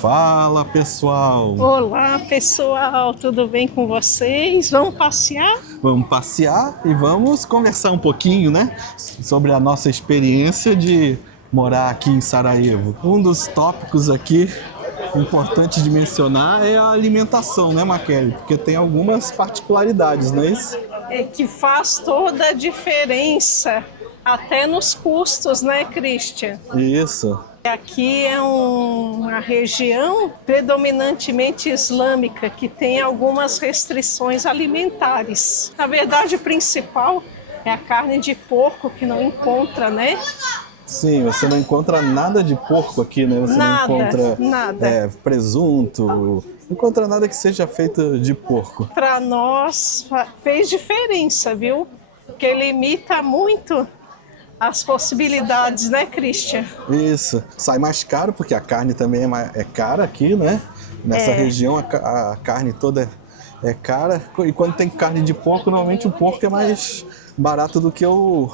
Fala pessoal! Olá pessoal, tudo bem com vocês? Vamos passear? Vamos passear e vamos conversar um pouquinho, né? Sobre a nossa experiência de morar aqui em Sarajevo. Um dos tópicos aqui importantes de mencionar é a alimentação, né, Maquele? Porque tem algumas particularidades, não é isso? É que faz toda a diferença, até nos custos, né, Christian? Isso. Aqui é uma região predominantemente islâmica que tem algumas restrições alimentares. Na verdade, o principal é a carne de porco que não encontra, né? Sim, você não encontra nada de porco aqui, né? Você Nada, não encontra nada. Presunto, não encontra nada que seja feito de porco. Para nós fez diferença, viu? Porque limita muito as possibilidades, né, Christian? Isso. Sai mais caro, porque a carne também é cara aqui, né? Nessa região a carne toda é cara. E quando tem carne de porco, normalmente o porco é mais barato do que o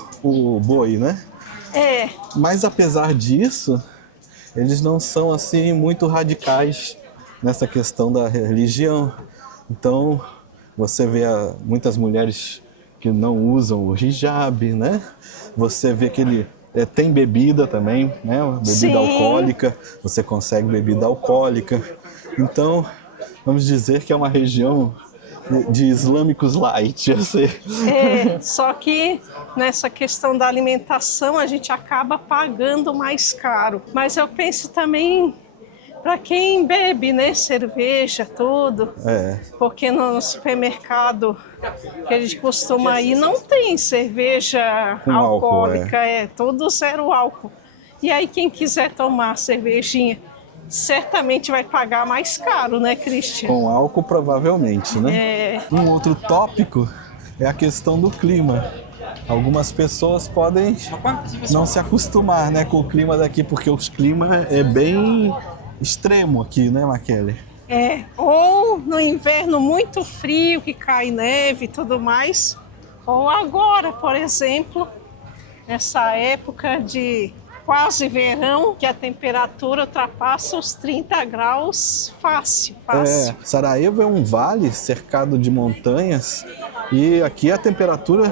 boi, né? É. Mas apesar disso, eles não são assim muito radicais nessa questão da religião. Então, você vê muitas mulheres que não usam o hijab, né? Você vê que ele tem bebida também, né? Bebida Sim. alcoólica, você consegue bebida alcoólica. Então, vamos dizer que é uma região de islâmicos light, eu sei. Só que nessa questão da alimentação a gente acaba pagando mais caro. Mas eu penso também para quem bebe, né, cerveja, tudo. Porque no supermercado que a gente costuma ir não tem cerveja com alcoólica, álcool, tudo zero álcool. E aí quem quiser tomar cervejinha certamente vai pagar mais caro, né, Christian? Com álcool, provavelmente, né? Um outro tópico é a questão do clima. Algumas pessoas podem não se acostumar, né, com o clima daqui, porque o clima é bem extremo aqui, né, Maquele? Ou no inverno muito frio, que cai neve e tudo mais, ou agora, por exemplo, nessa época de quase verão, que a temperatura ultrapassa os 30 graus fácil. Sarajevo é um vale cercado de montanhas e aqui a temperatura,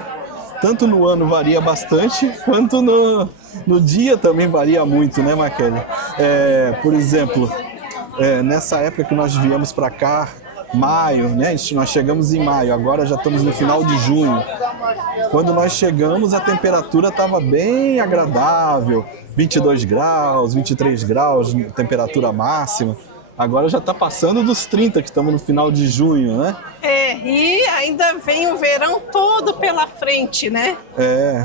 tanto no ano varia bastante, quanto no dia também varia muito, né, Maquele? Por exemplo, nessa época que nós viemos para cá, maio, né? Nós chegamos em maio, agora já estamos no final de junho. Quando nós chegamos, a temperatura estava bem agradável, 22 graus, 23 graus, temperatura máxima. Agora já está passando dos 30, que estamos no final de junho, né? E ainda vem o verão todo pela frente, né?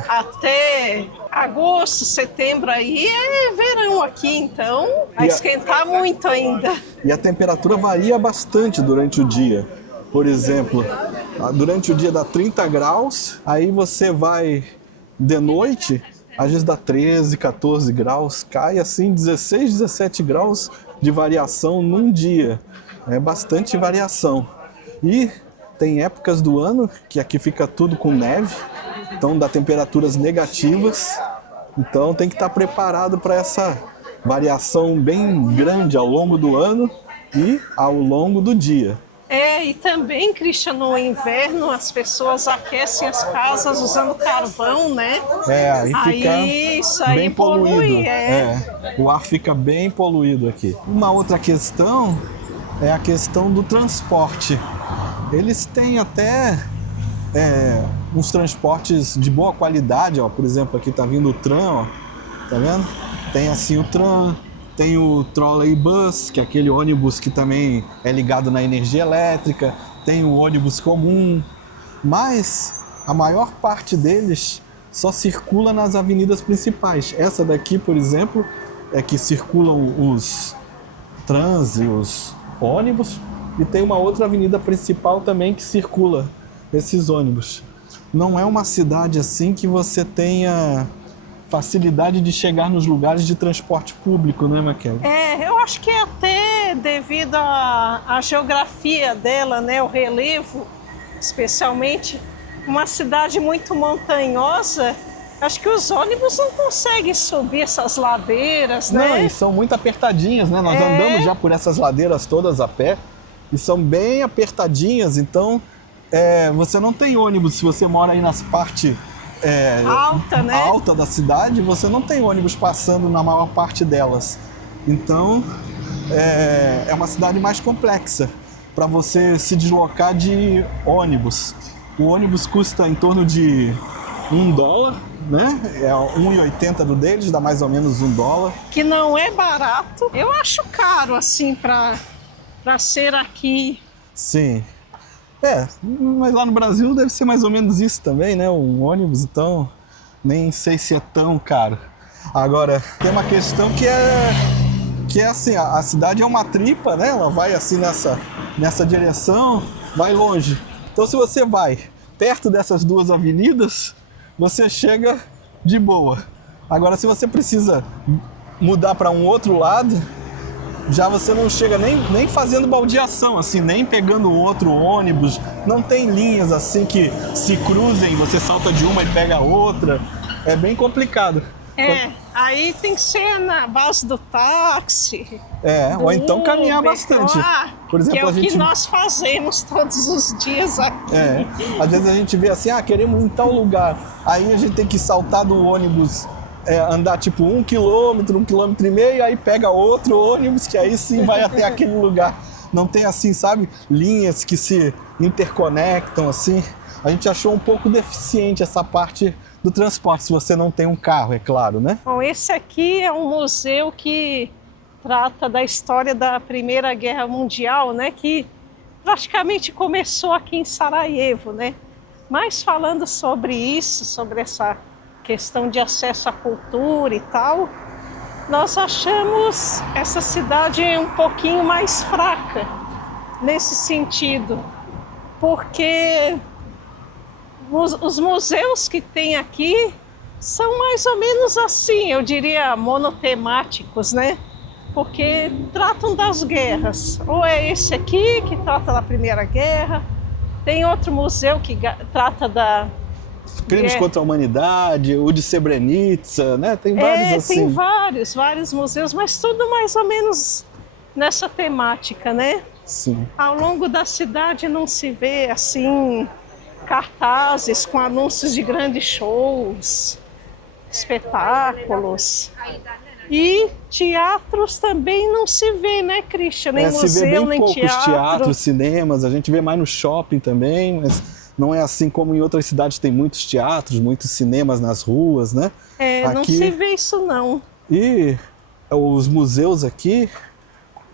Até agosto, setembro aí é verão aqui, então vai esquentar muito ainda. E a temperatura varia bastante durante o dia. Por exemplo, durante o dia dá 30 graus, aí você vai de noite, às vezes dá 13, 14 graus, cai assim 16, 17 graus de variação num dia. É bastante variação. E tem épocas do ano que aqui fica tudo com neve, então dá temperaturas negativas. Então tem que estar preparado para essa variação bem grande ao longo do ano e ao longo do dia. E também, Christian, no inverno as pessoas aquecem as casas usando carvão, né? Aí fica isso aí bem poluído. Polui, O ar fica bem poluído aqui. Uma outra questão é a questão do transporte. Eles têm até uns transportes de boa qualidade, ó. Por exemplo, aqui tá vindo o tram, ó. Tá vendo? Tem assim o tram. Tem o trolleybus, que é aquele ônibus que também é ligado na energia elétrica. Tem o ônibus comum. Mas a maior parte deles só circula nas avenidas principais. Essa daqui, por exemplo, é que circulam os trans e os ônibus. E tem uma outra avenida principal também que circula esses ônibus. Não é uma cidade assim que você tenha facilidade de chegar nos lugares de transporte público, né, Maquele? Eu acho que até devido à geografia dela, né, o relevo, especialmente uma cidade muito montanhosa, Acho que os ônibus não conseguem subir essas ladeiras, Não, né? e são muito apertadinhas, né? Nós andamos já por essas ladeiras todas a pé e são bem apertadinhas, então você não tem ônibus. Se você mora aí nas partes Alta, né? alta da cidade, você não tem ônibus passando na maior parte delas. Então, é uma cidade mais complexa para você se deslocar de ônibus. O ônibus custa em torno de $1, né? É 1,80 do deles, dá mais ou menos $1. Que não é barato. Eu acho caro, assim, para ser aqui. Sim. Mas lá no Brasil deve ser mais ou menos isso também, né? Um ônibus, então, nem sei se é tão caro. Agora, tem uma questão que é assim, a cidade é uma tripa, né? Ela vai assim nessa direção, vai longe. Então, se você vai perto dessas duas avenidas, você chega de boa. Agora, se você precisa mudar para um outro lado, já você não chega nem fazendo baldeação, assim, nem pegando outro ônibus. Não tem linhas assim que se cruzem, você salta de uma e pega a outra. É bem complicado. Aí tem que ser na base do táxi. Ou então caminhar Uber, bastante. Por exemplo, que é o a gente... que nós fazemos todos os dias aqui. Às vezes a gente vê assim, queremos ir em tal lugar. Aí a gente tem que saltar do ônibus, andar tipo 1 quilômetro, 1,5 quilômetros, aí pega outro ônibus que aí sim vai até aquele lugar. Não tem assim, sabe, linhas que se interconectam assim. A gente achou um pouco deficiente essa parte do transporte, se você não tem um carro, é claro, né? Bom, esse aqui é um museu que trata da história da Primeira Guerra Mundial, né? Que praticamente começou aqui em Sarajevo, né? Mas falando sobre isso, sobre essa questão de acesso à cultura e tal, nós achamos essa cidade um pouquinho mais fraca nesse sentido, porque os museus que tem aqui são mais ou menos assim, eu diria monotemáticos, né? Porque tratam das guerras. Ou é esse aqui que trata da Primeira Guerra, tem outro museu que trata da Crimes contra a humanidade, o de Srebrenica, né? Tem vários assim. Tem vários museus, mas tudo mais ou menos nessa temática, né? Sim. Ao longo da cidade não se vê assim cartazes com anúncios de grandes shows, espetáculos. E teatros também não se vê, né, Christian? Nem museu, se vê bem nem poucos teatro. teatros, cinemas, a gente vê mais no shopping também, mas não é assim como em outras cidades tem muitos teatros, muitos cinemas nas ruas, né? Não se vê isso não. E os museus aqui,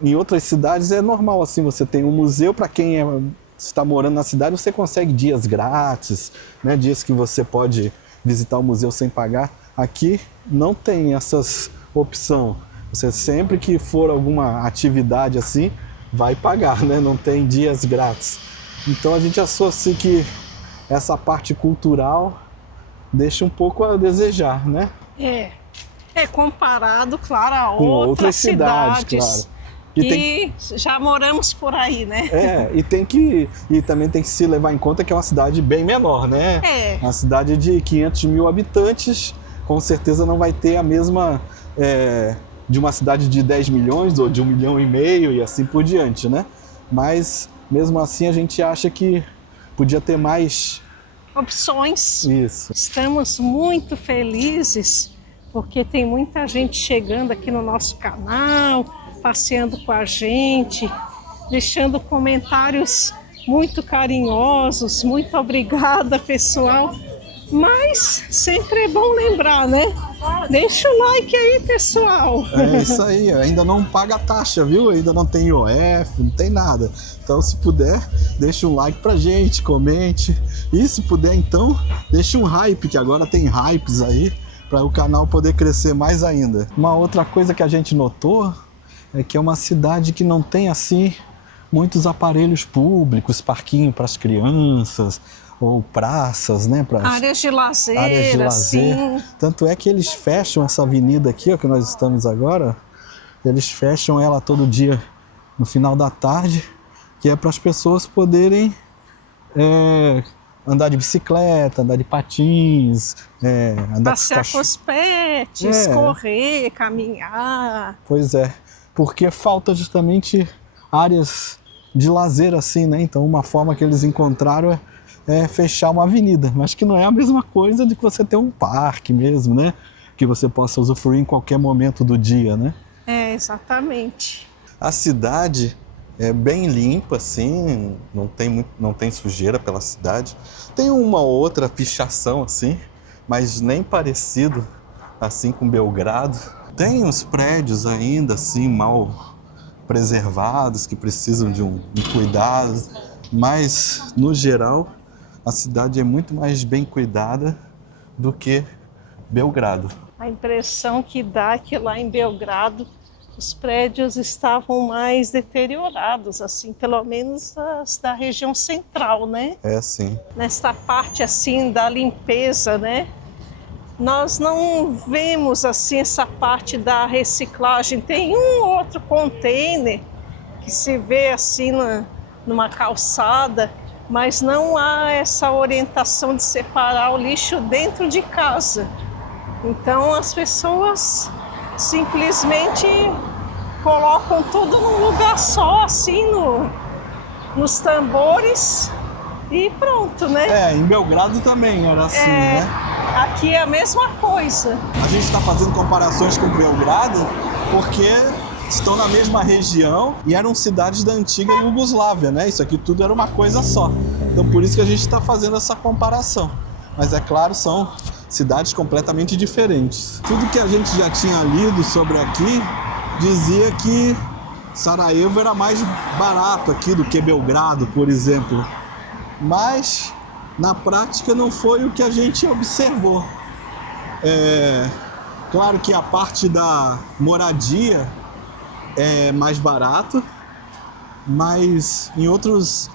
em outras cidades é normal, assim, você tem um museu para quem está morando na cidade, você consegue dias grátis, né? Dias que você pode visitar o museu sem pagar. Aqui não tem essas opção. Você sempre que for alguma atividade assim, vai pagar, né? Não tem dias grátis. Então a gente associa que essa parte cultural deixa um pouco a desejar, né? Comparado, claro, a com outras cidades, claro. E já moramos por aí, né? E também tem que se levar em conta que é uma cidade bem menor, né? Uma cidade de 500 mil habitantes, com certeza não vai ter a mesma de uma cidade de 10 milhões ou de 1,5 milhão e assim por diante, né? Mas mesmo assim a gente acha que podia ter mais opções. Isso. Estamos muito felizes porque tem muita gente chegando aqui no nosso canal, passeando com a gente, deixando comentários muito carinhosos. Muito obrigada, pessoal. Mas sempre é bom lembrar, né? Deixa o like aí, pessoal. É isso aí, ainda não paga a taxa, viu? Ainda não tem IOF, não tem nada. Então, se puder, deixa um like pra gente, comente. E se puder, então, deixa um hype, que agora tem hypes aí, para o canal poder crescer mais ainda. Uma outra coisa que a gente notou é que é uma cidade que não tem, assim, muitos aparelhos públicos, parquinho para as crianças, ou praças, né? Áreas de lazer, assim. Tanto é que eles fecham essa avenida aqui, ó, que nós estamos agora, eles fecham ela todo dia no final da tarde, que é para as pessoas poderem andar de bicicleta, andar de patins, andar passear com os pets, correr, caminhar. Pois é, porque falta justamente áreas de lazer assim, né? Então uma forma que eles encontraram é fechar uma avenida, mas que não é a mesma coisa de que você ter um parque mesmo, né? Que você possa usufruir em qualquer momento do dia, né? É, exatamente. A cidade é bem limpa, assim, não tem sujeira pela cidade. Tem uma outra pichação, assim, mas nem parecido, assim, com Belgrado. Tem os prédios ainda, assim, mal preservados, que precisam de um cuidado, mas, no geral, a cidade é muito mais bem cuidada do que Belgrado. A impressão que dá é que lá em Belgrado os prédios estavam mais deteriorados, assim, pelo menos as da região central, né? É, sim. Nesta parte, assim, da limpeza, né? Nós não vemos, assim, essa parte da reciclagem. Tem um outro container que se vê, assim, numa calçada, mas não há essa orientação de separar o lixo dentro de casa. Então, as pessoas simplesmente colocam tudo num lugar só, assim, nos tambores e pronto, né? Em Belgrado também era assim, né? Aqui é a mesma coisa. A gente está fazendo comparações com Belgrado porque estão na mesma região e eram cidades da antiga Iugoslávia, né? Isso aqui tudo era uma coisa só. Então por isso que a gente está fazendo essa comparação. Mas é claro, são cidades completamente diferentes. Tudo que a gente já tinha lido sobre aqui dizia que Sarajevo era mais barato aqui do que Belgrado, por exemplo. Mas na prática não foi o que a gente observou. Claro que a parte da moradia é mais barato, mas em outros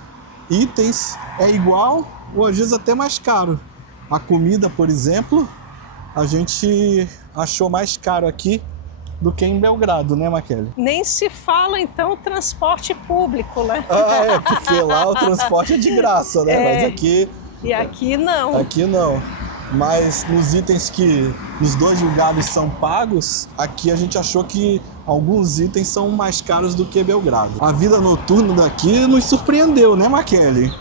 itens é igual ou às vezes até mais caro. A comida, por exemplo, a gente achou mais caro aqui do que em Belgrado, né, Maquele? Nem se fala, então, o transporte público, né? Porque lá o transporte é de graça, né? Mas aqui... E aqui não. Aqui não. Mas nos itens que nos dois lugares são pagos, aqui a gente achou que alguns itens são mais caros do que Belgrado. A vida noturna daqui nos surpreendeu, né, Maquele?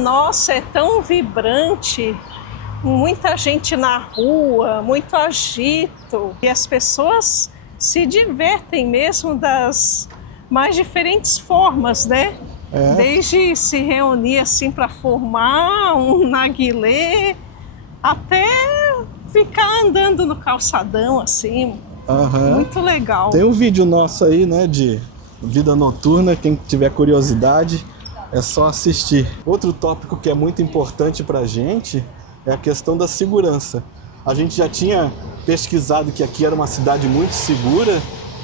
Nossa, é tão vibrante. Muita gente na rua, muito agito. E as pessoas se divertem mesmo das mais diferentes formas, né? Desde se reunir assim para formar um narguilé, até ficar andando no calçadão assim. Muito legal. Tem um vídeo nosso aí, né, de vida noturna. Quem tiver curiosidade, é só assistir. Outro tópico que é muito importante pra gente é a questão da segurança. A gente já tinha pesquisado que aqui era uma cidade muito segura,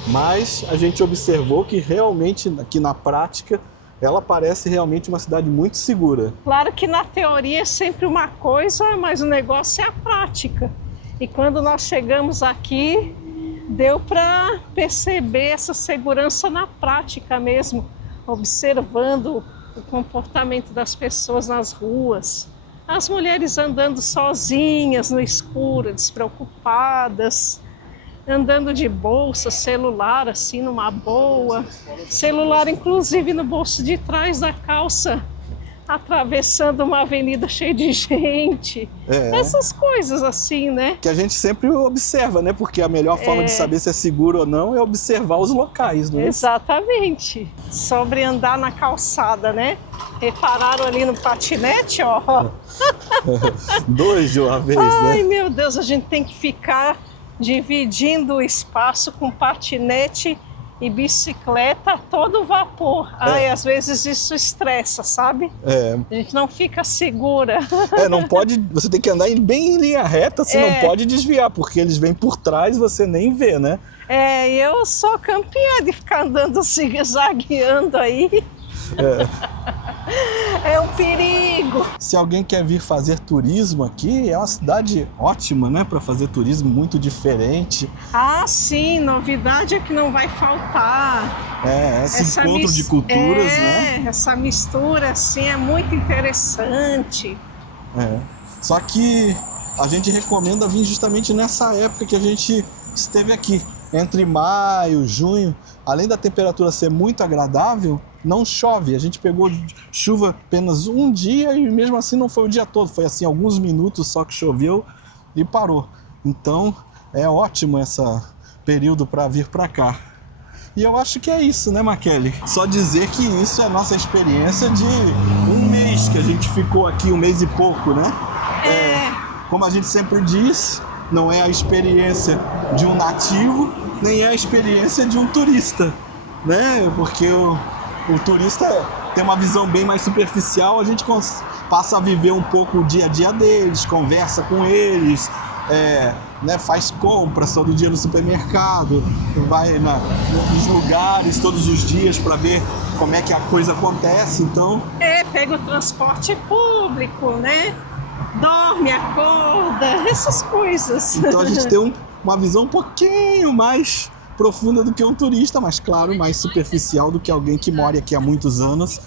mas a gente observou que realmente aqui na prática ela parece realmente uma cidade muito segura. Claro que na teoria é sempre uma coisa, mas o negócio é a prática. E quando nós chegamos aqui, deu para perceber essa segurança na prática mesmo, observando o comportamento das pessoas nas ruas. As mulheres andando sozinhas no escuro, despreocupadas, andando de bolsa, celular assim numa boa, celular inclusive no bolso de trás da calça, atravessando uma avenida cheia de gente. Essas coisas assim, né? Que a gente sempre observa, né? Porque a melhor forma de saber se é seguro ou não é observar os locais, não é? Exatamente. Sobre andar na calçada, né? Repararam ali no patinete, ó? Dois de uma vez, né? Ai, meu Deus, a gente tem que ficar dividindo o espaço com patinete e bicicleta a todo vapor. Ai, às vezes isso estressa, sabe? A gente não fica segura. Não pode, você tem que andar bem em linha reta, você não pode desviar, porque eles vêm por trás e você nem vê, né? Eu sou campeã de ficar andando zigue-zagueando aí. É um perigo. Se alguém quer vir fazer turismo aqui, é uma cidade ótima, né? Para fazer turismo, muito diferente. Sim, novidade é que não vai faltar. Esse encontro de culturas, né? Essa mistura, assim, é muito interessante. É. Só que a gente recomenda vir justamente nessa época que a gente esteve aqui. Entre maio, junho, além da temperatura ser muito agradável, não chove. A gente pegou chuva apenas um dia e mesmo assim não foi o dia todo. Foi assim, alguns minutos só que choveu e parou. Então é ótimo esse período para vir para cá. E eu acho que é isso, né, Makele? Só dizer que isso é a nossa experiência de um mês que a gente ficou aqui, um mês e pouco, né? Como a gente sempre diz, não é a experiência de um nativo, nem é a experiência de um turista, né? Porque o turista tem uma visão bem mais superficial, a gente passa a viver um pouco o dia a dia deles, conversa com eles, né, faz compras todo dia no supermercado, vai nos lugares todos os dias para ver como é que a coisa acontece, então... Pega o transporte público, né? Dorme, acorda, essas coisas. Então a gente tem uma visão um pouquinho mais profunda do que um turista, mas claro, mais superficial do que alguém que mora aqui há muitos anos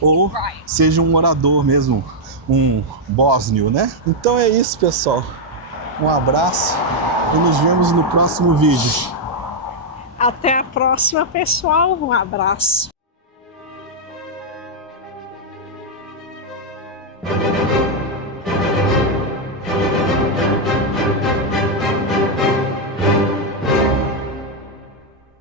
ou seja um morador mesmo, um bósnio, né? Então é isso, pessoal. Um abraço e nos vemos no próximo vídeo. Até a próxima, pessoal. Um abraço.